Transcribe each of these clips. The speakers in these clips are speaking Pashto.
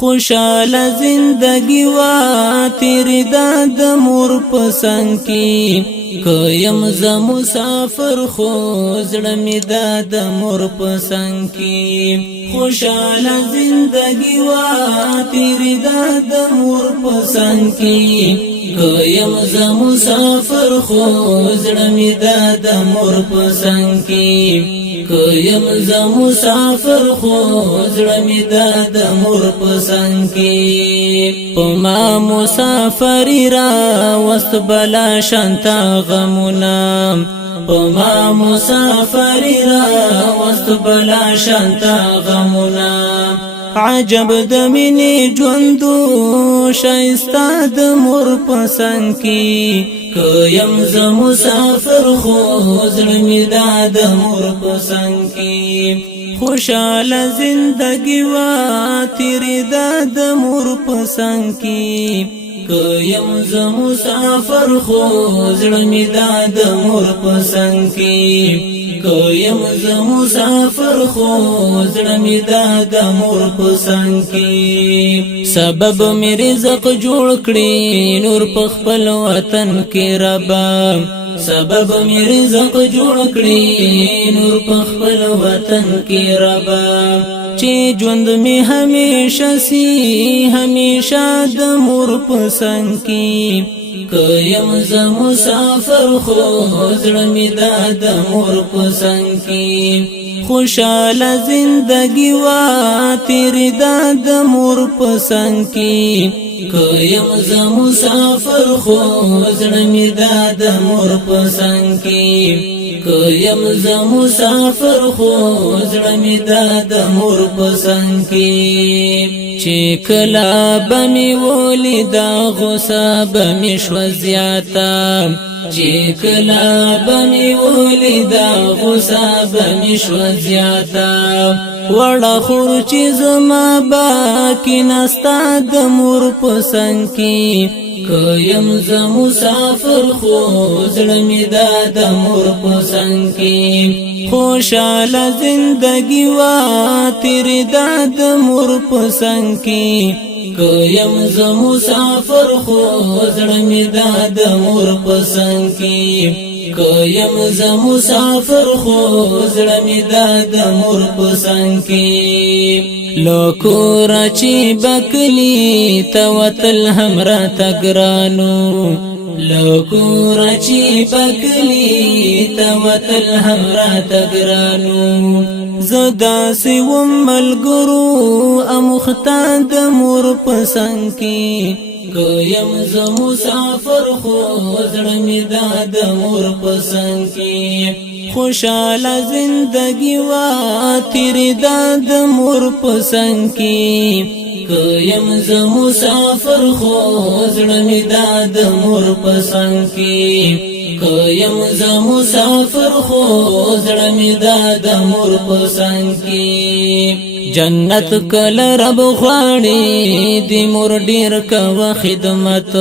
خوشحال زندگی وا تیری د مور پسند کی کیم ز مسافر خو زړه می د مور پسند کی خوشحال زندگی وا تیری د مور پسند کی کیم ز مسافر خو زړه می د مور پسند کی کیم ز مسافر خو زړه می د مور پسند کی پما مسافری را وست بلا شانتا غمنا پما مسافری را وست بلا شانتا غمنا عجب د مینې ژوندو شایسته د مور پسند کی کیم ز مسافر خو زړه می د مور پسند کی خوشحال زندگی وا تیری د مور پسند کی کیم ز مسافر خو زړه می د مور پسند کی کیم ز مسافر خو زړه می د مور پسند کی سبب می رزق جوړ کړی نور په خپل وطن کې ربا سبب می رزق جوړ کړی نور په خپل وطن کې ربا چې ژوند می همیشه سی همیشه د مور پسند کی کیم ز مسافر خو زړه می د مور پسند کی خوشحال زندگی وا تیری د مور پسند کی کیم ز مسافر خو زړه می د مور پسند کی کیم ز مسافر خو زړه می د مور پسند کی چې کلا بمی ولیدا غصه بمی شو زیاتا چې کلا بمی ولیدا غصه بمی شو زیاتا وړه خور چې زما باقی نستا د مور پسند کی کیم ز مسافر خو زړه می د مور پسند کی خوشحال زندگی وا تیری د مور پسند کی کیم ز مسافر خو زړه می د مور پسند کی کیم ز مسافر خو زړه می د مور پسند کی لوکور چی بکلی توتل همرا تگرانو لوکور چی بکلی توتل همرا تگرانو زدا سیوم ملگرو امختان د مور پسند کی کیم ز مسافر خو زړه می د مور پسند کی خوشحال زندگی وا تیری د مور پسند کی کیم ز مسافر خو زړه می د مور پسند کی کیم ز مسافر خو زړه می د مور پسند کی جنت کل رب غواړي دی مور ډیر کا خدمت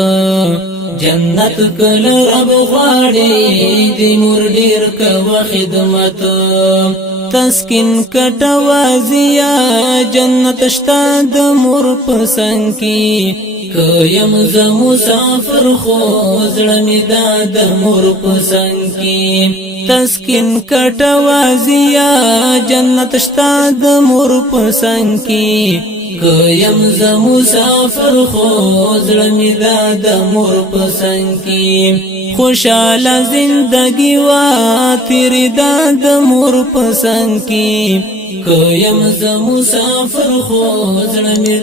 جنت کل رب غواړي دی مور ډیر کا خدمت تسکین کټوازیا جنت شتا د مور پسند کی کیم ز مسافر خو زړه می د مور پسند کی تسکین کټوازیا جنت شتا د مور پسند کی کیم ز مسافر خو زړه می د مور پسند کی خوشحال زندگی وا تیری د مور پسند کی کیم ز مسافر خو زړه می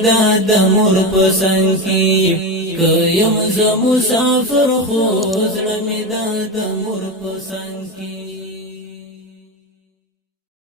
د مور پسند کی کیم ز مسافر خو زړه می د مور پسند کی